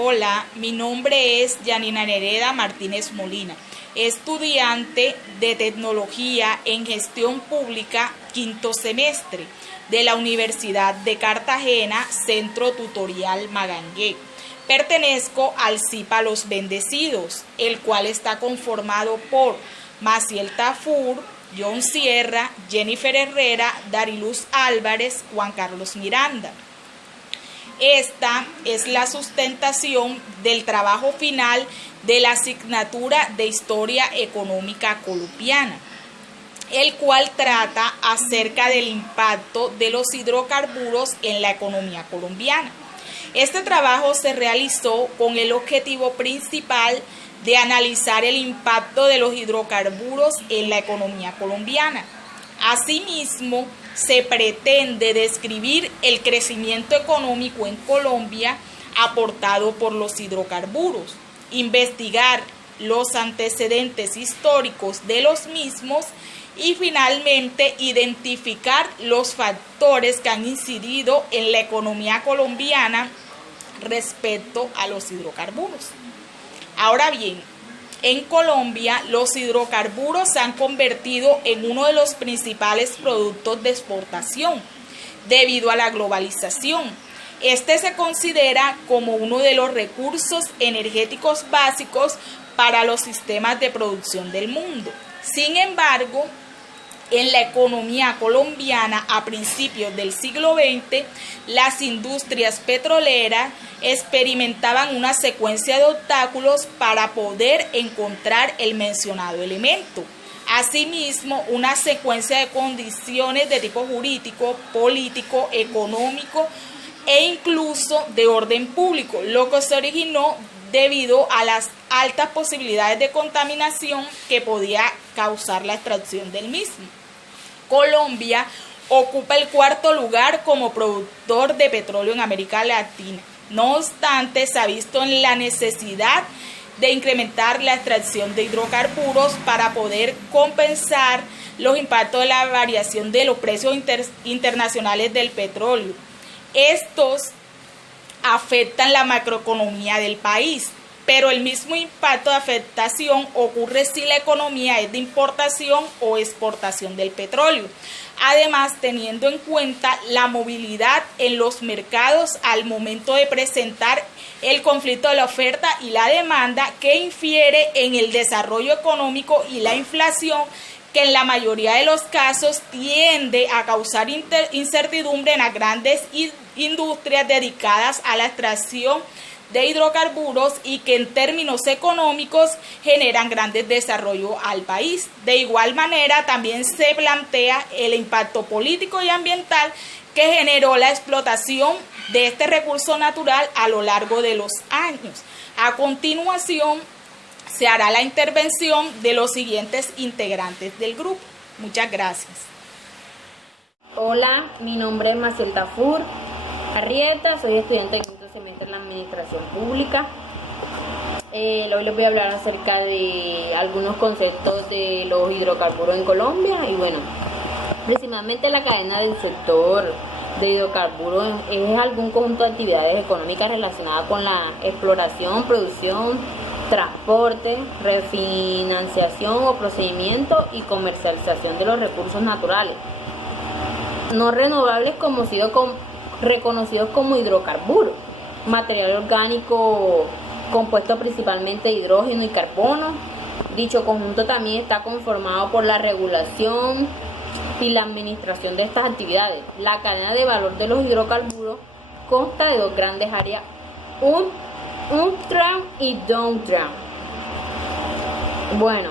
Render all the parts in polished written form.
Hola, mi nombre es Yanina Nereda Martínez Molina, estudiante de Tecnología en Gestión Pública, quinto semestre, de la Universidad de Cartagena, Centro Tutorial Magangué. Pertenezco al CIPA Los Bendecidos, el cual está conformado por Maciel Tafur, John Sierra, Jennifer Herrera, Dariluz Álvarez, Juan Carlos Miranda. Esta es la sustentación del trabajo final de la asignatura de Historia Económica Colombiana, el cual trata acerca del impacto de los hidrocarburos en la economía colombiana. Este trabajo se realizó con el objetivo principal de analizar el impacto de los hidrocarburos en la economía colombiana. Asimismo, se pretende describir el crecimiento económico en Colombia aportado por los hidrocarburos, investigar los antecedentes históricos de los mismos y finalmente identificar los factores que han incidido en la economía colombiana respecto a los hidrocarburos. Ahora bien, en Colombia, los hidrocarburos se han convertido en uno de los principales productos de exportación debido a la globalización. Este se considera como uno de los recursos energéticos básicos para los sistemas de producción del mundo. Sin embargo, en la economía colombiana a principios del siglo XX, las industrias petroleras experimentaban una secuencia de obstáculos para poder encontrar el mencionado elemento. Asimismo, una secuencia de condiciones de tipo jurídico, político, económico e incluso de orden público, lo que se originó debido a las altas posibilidades de contaminación que podía causar la extracción del mismo. Colombia ocupa el cuarto lugar como productor de petróleo en América Latina. No obstante, se ha visto en la necesidad de incrementar la extracción de hidrocarburos para poder compensar los impactos de la variación de los precios internacionales del petróleo. Estos afectan la macroeconomía del país, pero el mismo impacto de afectación ocurre si la economía es de importación o exportación del petróleo. Además, teniendo en cuenta la movilidad en los mercados al momento de presentar el conflicto de la oferta y la demanda que infiere en el desarrollo económico y la inflación, que en la mayoría de los casos tiende a causar incertidumbre en las grandes industrias dedicadas a la extracción de hidrocarburos y que en términos económicos generan grandes desarrollos al país. De igual manera, también se plantea el impacto político y ambiental que generó la explotación de este recurso natural a lo largo de los años. A continuación, se hará la intervención de los siguientes integrantes del grupo. Muchas gracias. Hola, mi nombre es Maciel Tafur Arrieta, soy estudiante de quinto semestre en la Administración Pública. Hoy les voy a hablar acerca de algunos conceptos de los hidrocarburos en Colombia y bueno, principalmente la cadena del sector de hidrocarburos es algún conjunto de actividades económicas relacionadas con la exploración, producción, transporte, refinanciación o procedimiento y comercialización de los recursos naturales no renovables reconocidos como hidrocarburos, material orgánico compuesto principalmente de hidrógeno y carbono. Dicho conjunto también está conformado por la regulación y la administración de estas actividades. La cadena de valor de los hidrocarburos consta de dos grandes áreas, upstream y downstream. Bueno,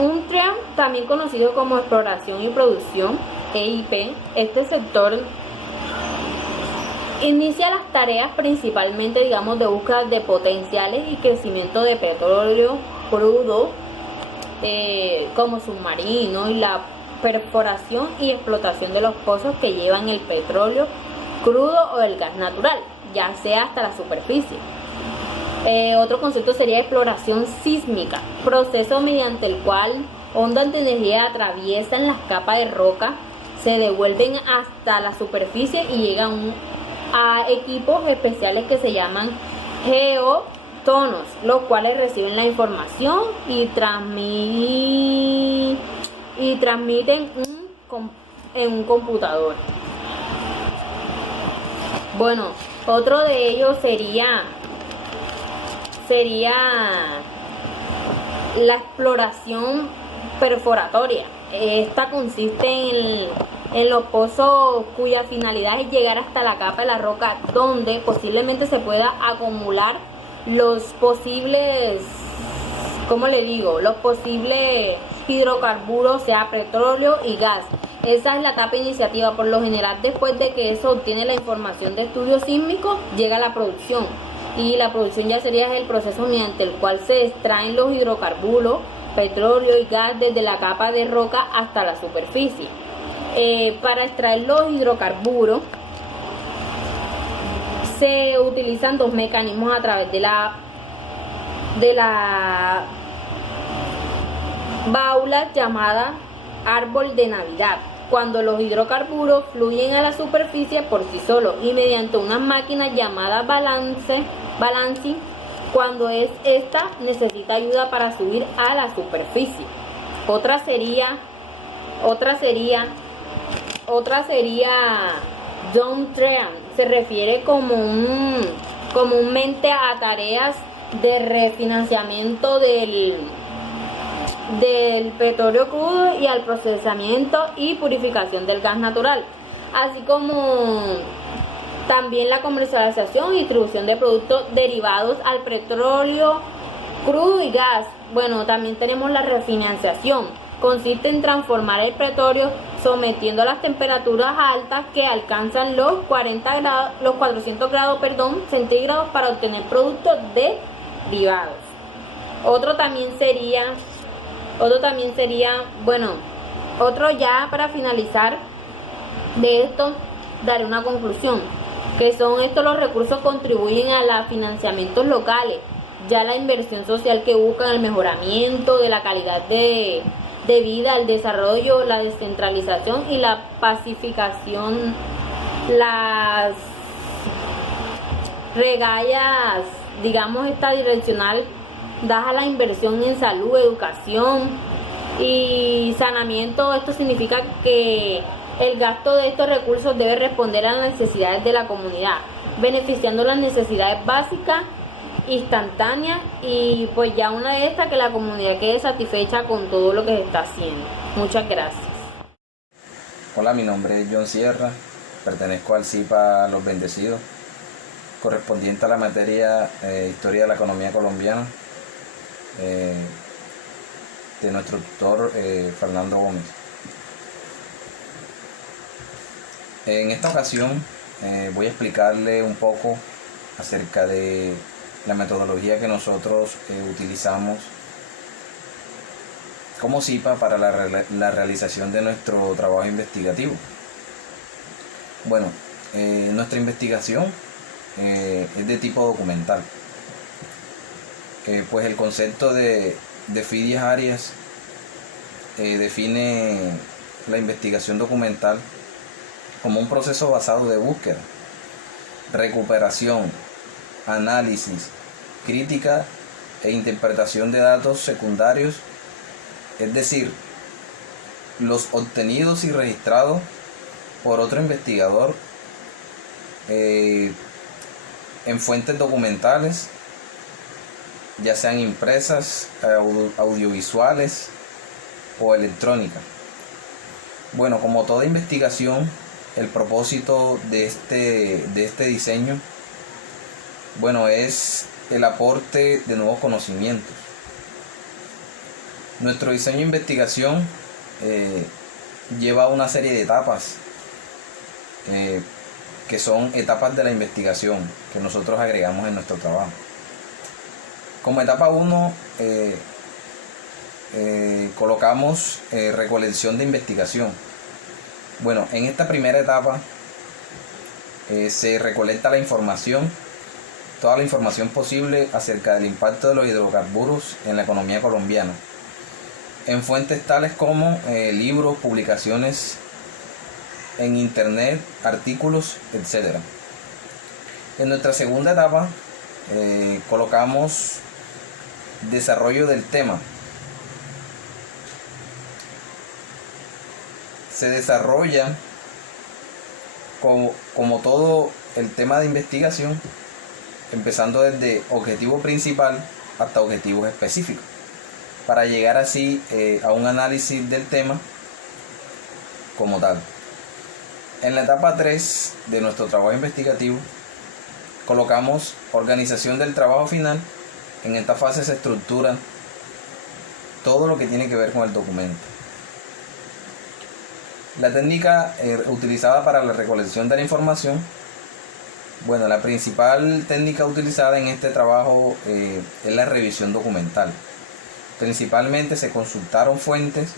upstream, también conocido como exploración y producción, EIP, este sector inicia las tareas principalmente, de búsqueda de potenciales y crecimiento de petróleo crudo, como submarino, y la perforación y explotación de los pozos que llevan el petróleo crudo o el gas natural, ya sea hasta la superficie. Otro concepto sería exploración sísmica, proceso mediante el cual ondas de energía atraviesan las capas de roca, se devuelven hasta la superficie y llegan a equipos especiales que se llaman geotonos, los cuales reciben la información y transmiten en un computador. Bueno, otro de ellos sería la exploración perforatoria. Esta consiste en los pozos cuya finalidad es llegar hasta la capa de la roca, donde posiblemente se pueda acumular los posibles, los posibles hidrocarburos, sea petróleo y gas. Esa es la etapa iniciativa. Por lo general, después de que eso obtiene la información de estudios sísmicos, llega la producción. Y la producción ya sería el proceso mediante el cual se extraen los hidrocarburos, petróleo y gas desde la capa de roca hasta la superficie. Para extraer los hidrocarburos se utilizan dos mecanismos a través de la válvula llamada árbol de Navidad, cuando los hidrocarburos fluyen a la superficie por sí solos, y mediante una máquina llamada balancing, cuando esta necesita ayuda para subir a la superficie. Otra sería downstream. Se refiere comúnmente a tareas de refinanciamiento del petróleo crudo y al procesamiento y purificación del gas natural, así como también la comercialización y distribución de productos derivados al petróleo crudo y gas. Bueno, también tenemos la refinanciación. Consiste en transformar el petróleo sometiendo a las temperaturas altas que alcanzan los 400 grados centígrados para obtener productos derivados. Otro ya para finalizar de esto, daré una conclusión, que son estos los recursos contribuyen a los financiamientos locales, ya la inversión social que buscan el mejoramiento de la calidad de vida, el desarrollo, la descentralización y la pacificación, las regalías, esta direccional dadas a la inversión en salud, educación y saneamiento. Esto significa que el gasto de estos recursos debe responder a las necesidades de la comunidad, beneficiando las necesidades básicas, instantáneas, y pues ya una de estas, que la comunidad quede satisfecha con todo lo que se está haciendo. Muchas gracias. Hola, mi nombre es John Sierra, pertenezco al CIPA Los Bendecidos, correspondiente a la materia Historia de la Economía Colombiana, de nuestro tutor Fernando Gómez. En esta ocasión voy a explicarle un poco acerca de la metodología que nosotros utilizamos como CIPA para la realización de nuestro trabajo investigativo. Bueno, nuestra investigación es de tipo documental. Pues el concepto de Fidias Arias define la investigación documental como un proceso basado de búsqueda, recuperación, análisis, crítica e interpretación de datos secundarios, es decir, los obtenidos y registrados por otro investigador en fuentes documentales, ya sean impresas, audiovisuales o electrónicas. Bueno, como toda investigación, el propósito de este diseño, bueno, es el aporte de nuevos conocimientos. Nuestro diseño de investigación lleva una serie de etapas que son etapas de la investigación que nosotros agregamos en nuestro trabajo. Como etapa 1 colocamos recolección de investigación. Bueno, en esta primera etapa se recolecta la información, toda la información posible acerca del impacto de los hidrocarburos en la economía colombiana, en fuentes tales como libros, publicaciones en internet, artículos, etc. En nuestra segunda etapa colocamos desarrollo del tema. Se desarrolla como todo el tema de investigación, empezando desde objetivo principal hasta objetivos específicos, para llegar así a un análisis del tema como tal. En la etapa 3 de nuestro trabajo investigativo colocamos organización del trabajo final. En esta fase se estructura todo lo que tiene que ver con el documento. La técnica utilizada para la recolección de la información. Bueno, la principal técnica utilizada en este trabajo es la revisión documental. Principalmente se consultaron fuentes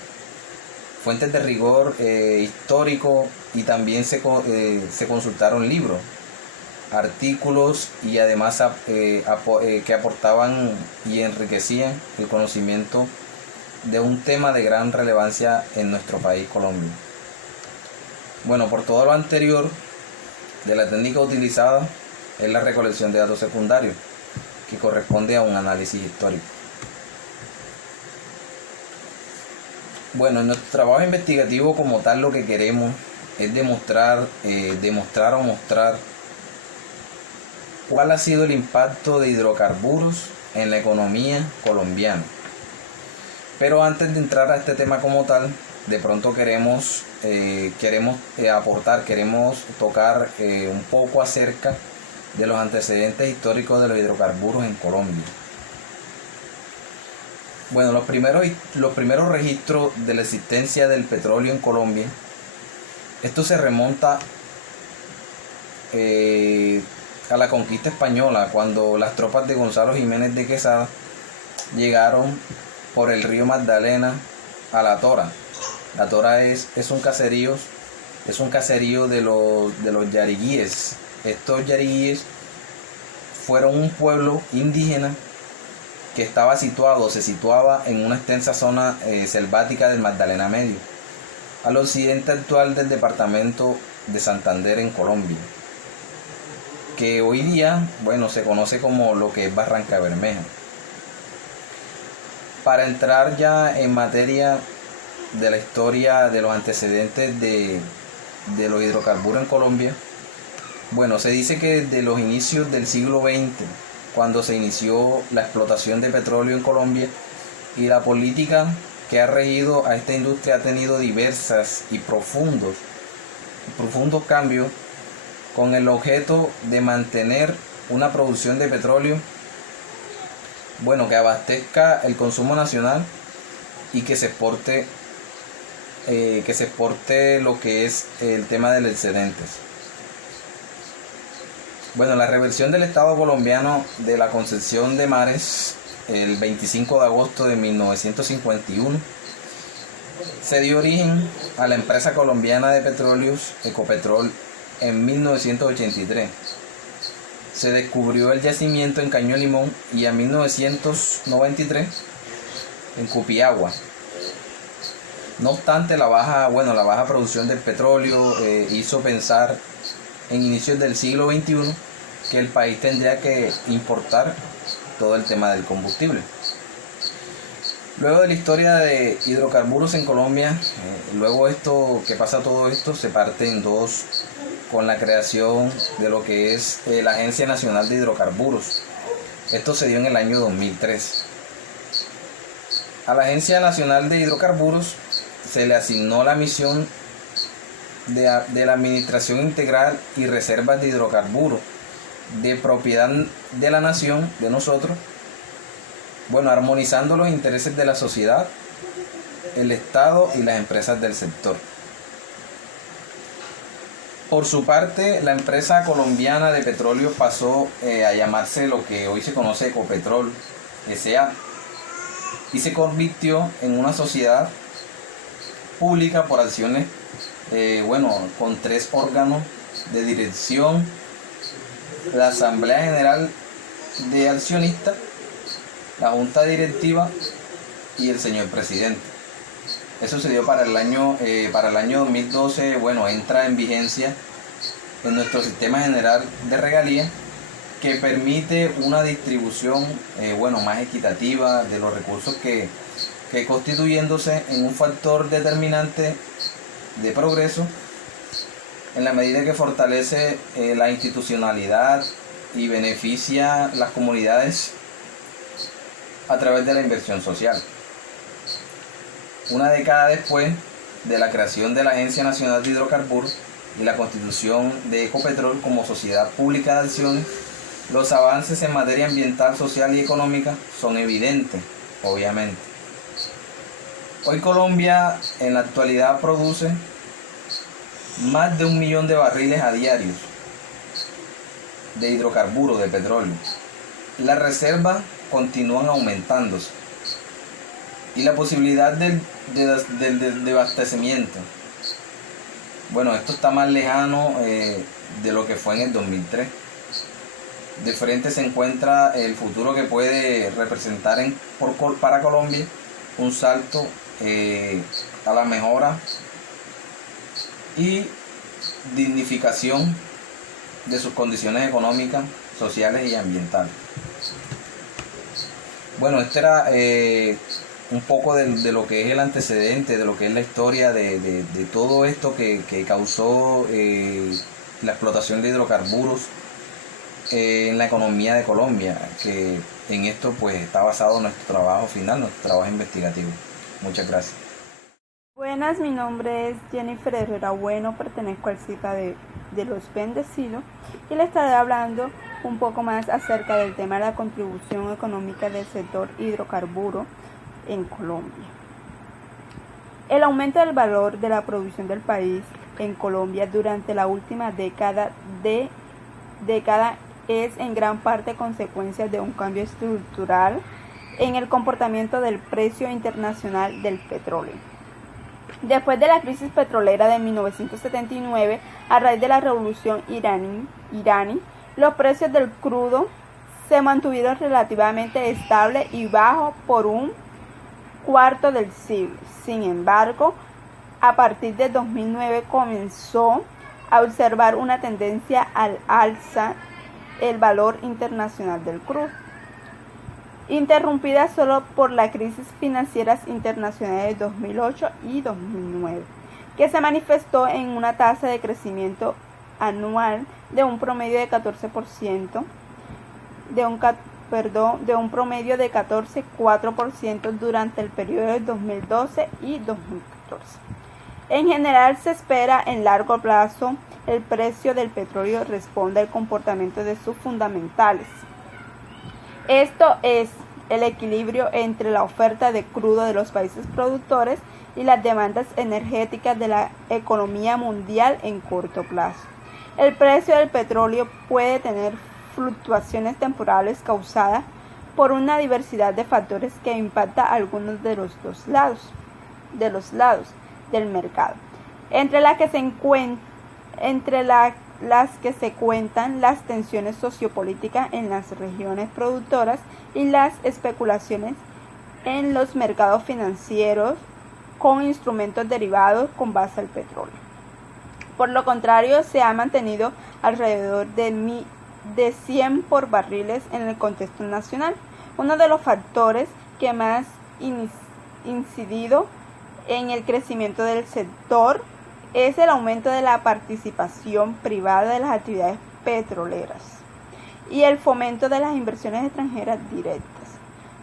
de rigor histórico, y también se consultaron libros, artículos, y además que aportaban y enriquecían el conocimiento de un tema de gran relevancia en nuestro país, Colombia. Bueno, por todo lo anterior, de la técnica utilizada es la recolección de datos secundarios, que corresponde a un análisis histórico. Bueno, en nuestro trabajo investigativo como tal, lo que queremos es demostrar o mostrar cuál ha sido el impacto de hidrocarburos en la economía colombiana. Pero antes de entrar a este tema como tal, de pronto queremos tocar un poco acerca de los antecedentes históricos de los hidrocarburos en Colombia. Bueno, los primeros registros de la existencia del petróleo en Colombia, esto se remonta a la conquista española, cuando las tropas de Gonzalo Jiménez de Quesada llegaron por el río Magdalena a La Tora. La Tora es un caserío de los yariguíes. Estos yariguíes fueron un pueblo indígena que se situaba en una extensa zona selvática del Magdalena Medio, al occidente actual del departamento de Santander en Colombia, que hoy día, se conoce como lo que es Barranca Bermeja. Para entrar ya en materia de la historia de los antecedentes de los hidrocarburos en Colombia, se dice que desde los inicios del siglo XX, cuando se inició la explotación de petróleo en Colombia, y la política que ha regido a esta industria ha tenido diversas y profundos cambios, con el objeto de mantener una producción de petróleo que abastezca el consumo nacional y que se exporte lo que es el tema de los excedentes. La reversión del Estado colombiano de la concesión de mares el 25 de agosto de 1951 se dio origen a la empresa colombiana de petróleos Ecopetrol en 1983. Se descubrió el yacimiento en Caño Limón, y en 1993 en Cupiagua. No obstante, la baja producción del petróleo hizo pensar en inicios del siglo XXI que el país tendría que importar todo el tema del combustible. Luego de la historia de hidrocarburos en Colombia, todo esto se parte en dos, con la creación de lo que es la Agencia Nacional de Hidrocarburos. Esto se dio en el año 2003. A la Agencia Nacional de Hidrocarburos se le asignó la misión de la administración integral y reservas de hidrocarburos de propiedad de la nación, de nosotros, armonizando los intereses de la sociedad, el Estado y las empresas del sector. Por su parte, la empresa colombiana de petróleo pasó a llamarse lo que hoy se conoce Ecopetrol S.A. y se convirtió en una sociedad pública por acciones, con 3 órganos de dirección: la Asamblea General de Accionistas, la Junta Directiva y el señor Presidente. Eso se dio para el año 2012. Entra en vigencia en nuestro sistema general de regalías, que permite una distribución más equitativa de los recursos que constituyéndose en un factor determinante de progreso en la medida que fortalece la institucionalidad y beneficia las comunidades a través de la inversión social. Una década después de la creación de la Agencia Nacional de Hidrocarburos y la constitución de Ecopetrol como sociedad pública de acciones, los avances en materia ambiental, social y económica son evidentes, obviamente. Hoy Colombia en la actualidad produce más de 1 millón de barriles a diario de hidrocarburos, de petróleo. Las reservas continúan aumentándose y la posibilidad del abastecimiento, esto está más lejano de lo que fue en el 2003. De frente se encuentra el futuro que puede representar para Colombia un salto a la mejora y dignificación de sus condiciones económicas, sociales y ambientales. Este era un poco de lo que es el antecedente, de lo que es la historia de todo esto que causó la explotación de hidrocarburos en la economía de Colombia, que en esto pues está basado nuestro trabajo final, nuestro trabajo investigativo. Muchas gracias. Buenas, mi nombre es Jennifer Herrera Bueno, pertenezco al CIPA de Los Bendecidos y le estaré hablando un poco más acerca del tema de la contribución económica del sector hidrocarburo en Colombia. El aumento del valor de la producción del país en Colombia durante la última década es en gran parte consecuencia de un cambio estructural en el comportamiento del precio internacional del petróleo. Después de la crisis petrolera de 1979, a raíz de la revolución iraní, los precios del crudo se mantuvieron relativamente estables y bajos por un cuarto del siglo. Sin embargo, a partir de 2009 comenzó a observar una tendencia al alza el valor internacional del crudo, interrumpida solo por las crisis financieras internacionales de 2008 y 2009, que se manifestó en una tasa de crecimiento anual de un promedio de 14%, de un promedio de 14,4% durante el periodo de 2012 y 2014. En general, se espera en largo plazo el precio del petróleo responda al comportamiento de sus fundamentales. Esto es el equilibrio entre la oferta de crudo de los países productores y las demandas energéticas de la economía mundial en corto plazo. El precio del petróleo puede tener fluctuaciones temporales causadas por una diversidad de factores que impacta a algunos de los lados del mercado, entre las que se cuentan las tensiones sociopolíticas en las regiones productoras y las especulaciones en los mercados financieros con instrumentos derivados con base al petróleo. Por lo contrario, se ha mantenido alrededor de 100 por barriles en el contexto nacional. Uno de los factores que más incidido en el crecimiento del sector es el aumento de la participación privada de las actividades petroleras y el fomento de las inversiones extranjeras directas.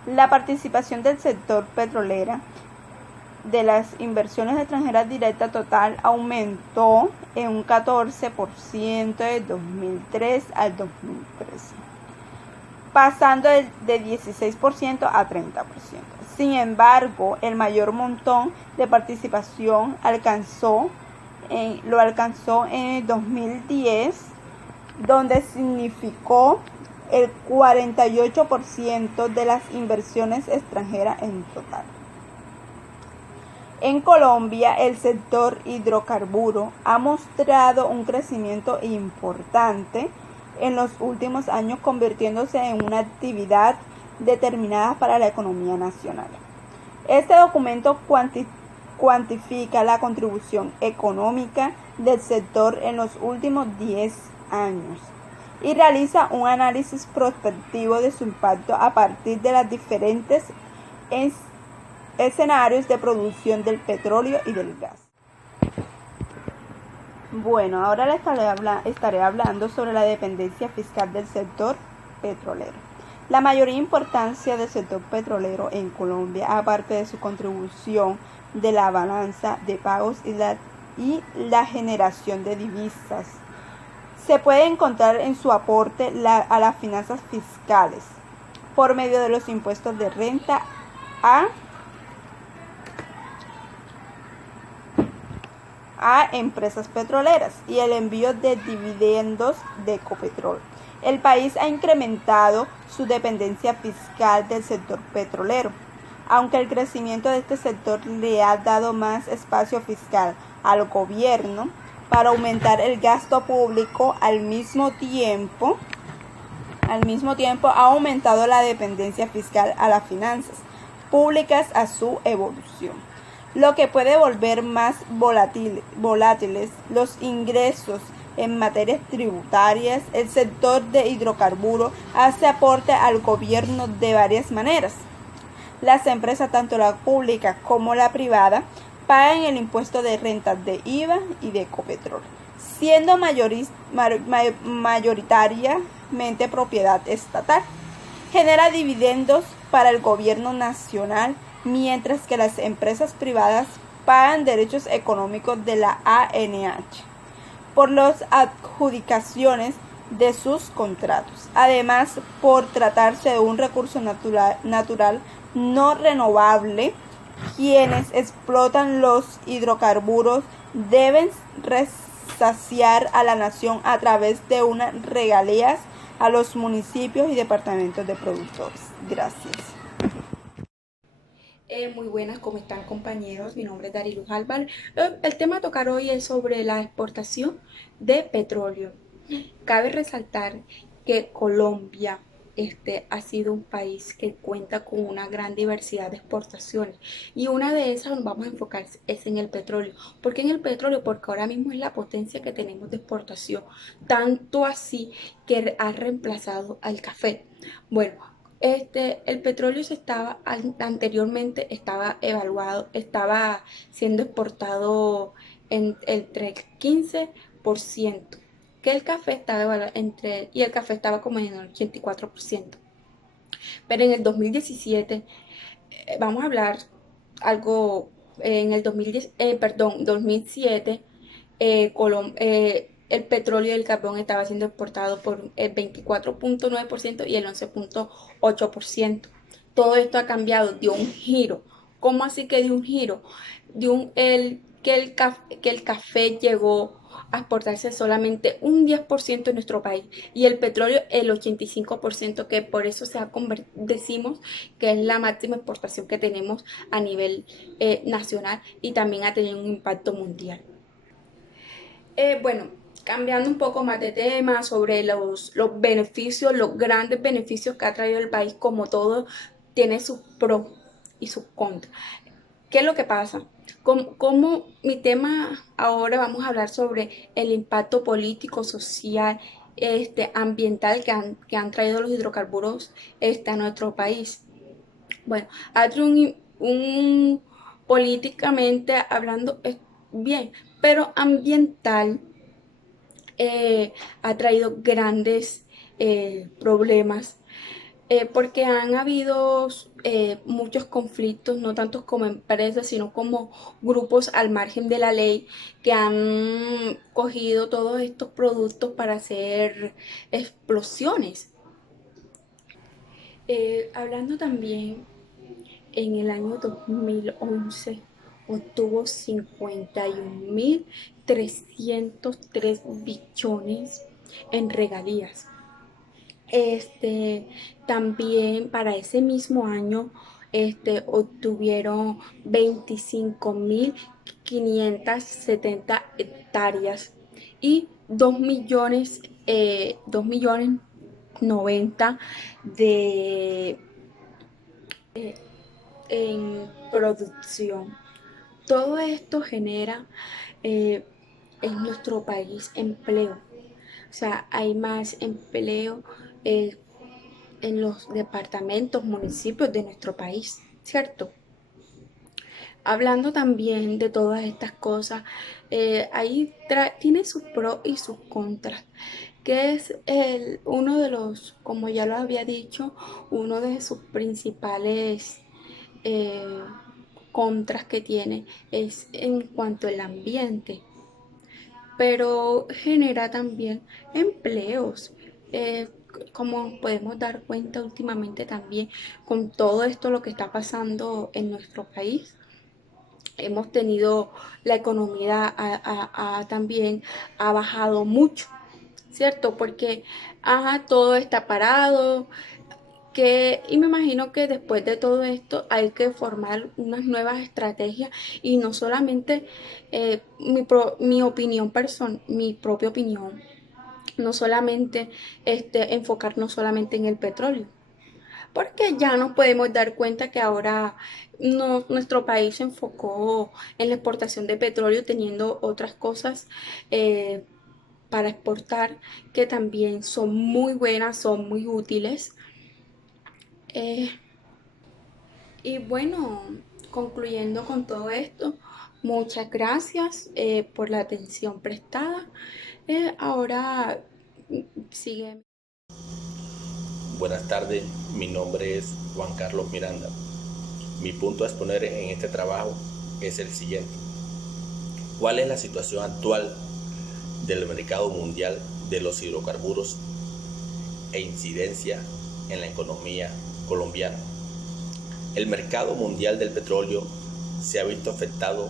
La participación del sector petrolera de las inversiones extranjeras directas total aumentó en un 14% de 2003 al 2013, pasando de 16% a 30%. Sin embargo, el mayor montón de participación lo alcanzó en el 2010, donde significó el 48% de las inversiones extranjeras en total. En Colombia, el sector hidrocarburo ha mostrado un crecimiento importante en los últimos años, convirtiéndose en una actividad determinada para la economía nacional. Este documento cuantifica la contribución económica del sector en los últimos 10 años y realiza un análisis prospectivo de su impacto a partir de los diferentes escenarios de producción del petróleo y del gas. Bueno, ahora les estaré hablando sobre la dependencia fiscal del sector petrolero. La mayor importancia del sector petrolero en Colombia, aparte de su contribución de la balanza de pagos y la generación de divisas, se puede encontrar en su aporte a las finanzas fiscales por medio de los impuestos de renta a empresas petroleras y el envío de dividendos de Ecopetrol. El país ha incrementado su dependencia fiscal del sector petrolero, aunque el crecimiento de este sector le ha dado más espacio fiscal al gobierno para aumentar el gasto público. Al mismo tiempo ha aumentado la dependencia fiscal a las finanzas públicas a su evolución, lo que puede volver más volátiles los ingresos en materias tributarias. El sector de hidrocarburos hace aporte al gobierno de varias maneras. Las empresas, tanto la pública como la privada, pagan el impuesto de rentas de IVA y de Ecopetrol, siendo mayoritariamente propiedad estatal. Genera dividendos para el gobierno nacional, mientras que las empresas privadas pagan derechos económicos de la ANH por las adjudicaciones de sus contratos. Además, por tratarse de un recurso natural no renovable, quienes explotan los hidrocarburos deben resaciar a la nación a través de unas regalías a los municipios y departamentos de productores. Gracias. Muy buenas, ¿cómo están, compañeros? Mi nombre es Dariluz Álvarez. El tema a tocar hoy es sobre la exportación de petróleo. Cabe resaltar que Colombia ha sido un país que cuenta con una gran diversidad de exportaciones, y una de esas nos vamos a enfocar es en el petróleo. ¿Por qué en el petróleo? Porque ahora mismo es la potencia que tenemos de exportación, tanto así que ha reemplazado al café. Bueno, el petróleo anteriormente estaba siendo exportado entre el 15%, que el café estaba evaluado y el café estaba como en el 84%. Pero en el 2017, vamos a hablar algo, en el 2007, el petróleo y el carbón estaba siendo exportado por el 24.9% y el 11.8%. Todo esto ha cambiado, dio un giro. ¿Cómo así que dio un giro? Que el café llegó a exportarse solamente un 10% en nuestro país, y el petróleo el 85%, que por eso decimos que es la máxima exportación que tenemos a nivel nacional, y también ha tenido un impacto mundial. Bueno, cambiando un poco más de tema sobre los beneficios, los grandes beneficios que ha traído el país. Como todo tiene sus pros y sus contras. ¿Qué es lo que pasa? Como mi tema ahora, vamos a hablar sobre el impacto político, social, ambiental que han traído los hidrocarburos a nuestro país. Bueno, hay un políticamente hablando bien, pero ambiental ha traído grandes problemas, porque han habido muchos conflictos, no tanto como empresas, sino como grupos al margen de la ley, que han cogido todos estos productos para hacer explosiones. Hablando también, en el año 2011 obtuvo 51.303 billones en regalías. También para ese mismo año obtuvieron 25.570 hectáreas y 2.090.000 en producción. Todo esto genera en nuestro país empleo. O sea, hay más empleo en los departamentos, municipios de nuestro país, ¿cierto? Hablando también de todas estas cosas, tiene sus pros y sus contras, que es uno de los, como ya lo había dicho, uno de sus principales eh, contras que tiene es en cuanto al ambiente, pero genera también empleos. Como podemos dar cuenta últimamente también con todo esto lo que está pasando en nuestro país, hemos tenido la economía también ha bajado mucho, ¿cierto? Porque todo está parado, y me imagino que después de todo esto hay que formar unas nuevas estrategias y no solamente mi opinión personal, mi propia opinión, no solamente enfocarnos solamente en el petróleo, porque ya nos podemos dar cuenta que ahora nuestro país se enfocó en la exportación de petróleo teniendo otras cosas para exportar que también son muy buenas, son muy útiles. Y bueno, concluyendo con todo esto, muchas gracias por la atención prestada. Ahora sigue. Buenas tardes, mi nombre es Juan Carlos Miranda. Mi punto a exponer en este trabajo es el siguiente. ¿Cuál es la situación actual del mercado mundial de los hidrocarburos e incidencia en la economía colombiana? El mercado mundial del petróleo se ha visto afectado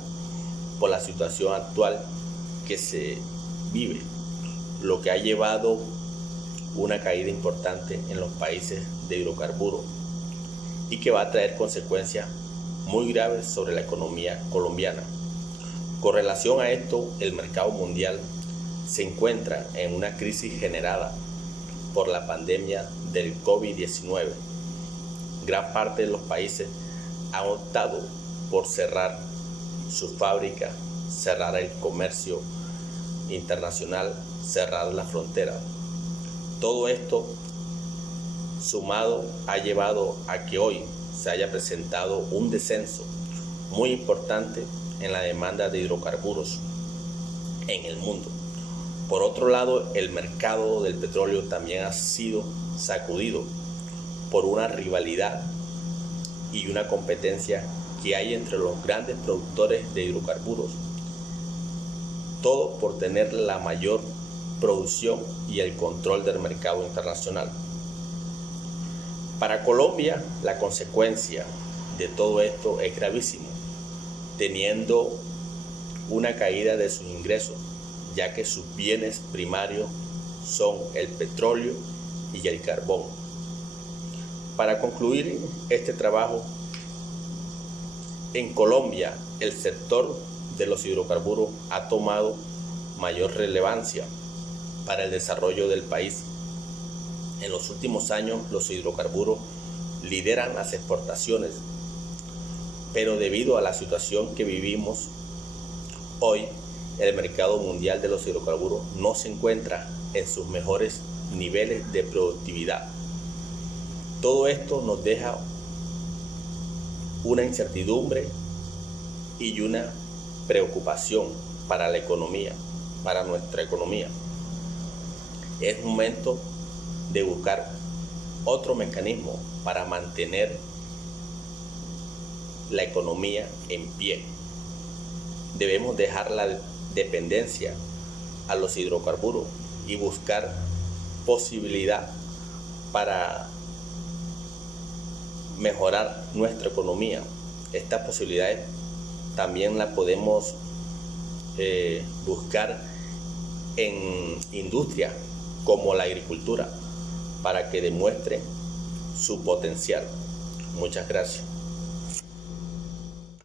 por la situación actual que se vive, lo que ha llevado una caída importante en los países de hidrocarburos y que va a traer consecuencias muy graves sobre la economía colombiana. Con relación a esto, el mercado mundial se encuentra en una crisis generada por la pandemia del COVID-19. Gran parte de los países han optado por cerrar sus fábricas, cerrar el comercio internacional, cerrar la frontera. Todo esto sumado ha llevado a que hoy se haya presentado un descenso muy importante en la demanda de hidrocarburos en el mundo. Por otro lado, el mercado del petróleo también ha sido sacudido por una rivalidad y una competencia que hay entre los grandes productores de hidrocarburos, todo por tener la mayor producción y el control del mercado internacional. Para Colombia, la consecuencia de todo esto es gravísimo, teniendo una caída de sus ingresos, ya que sus bienes primarios son el petróleo y el carbón. Para concluir este trabajo, en Colombia el sector de los hidrocarburos ha tomado mayor relevancia para el desarrollo del país. En los últimos años los hidrocarburos lideran las exportaciones, pero debido a la situación que vivimos hoy, el mercado mundial de los hidrocarburos no se encuentra en sus mejores niveles de productividad. Todo esto nos deja una incertidumbre y una preocupación para la economía, para nuestra economía. Es momento de buscar otro mecanismo para mantener la economía en pie. Debemos dejar la dependencia a los hidrocarburos y buscar posibilidad para mejorar nuestra economía. Estas posibilidades también las podemos buscar en industria como la agricultura para que demuestre su potencial. Muchas gracias.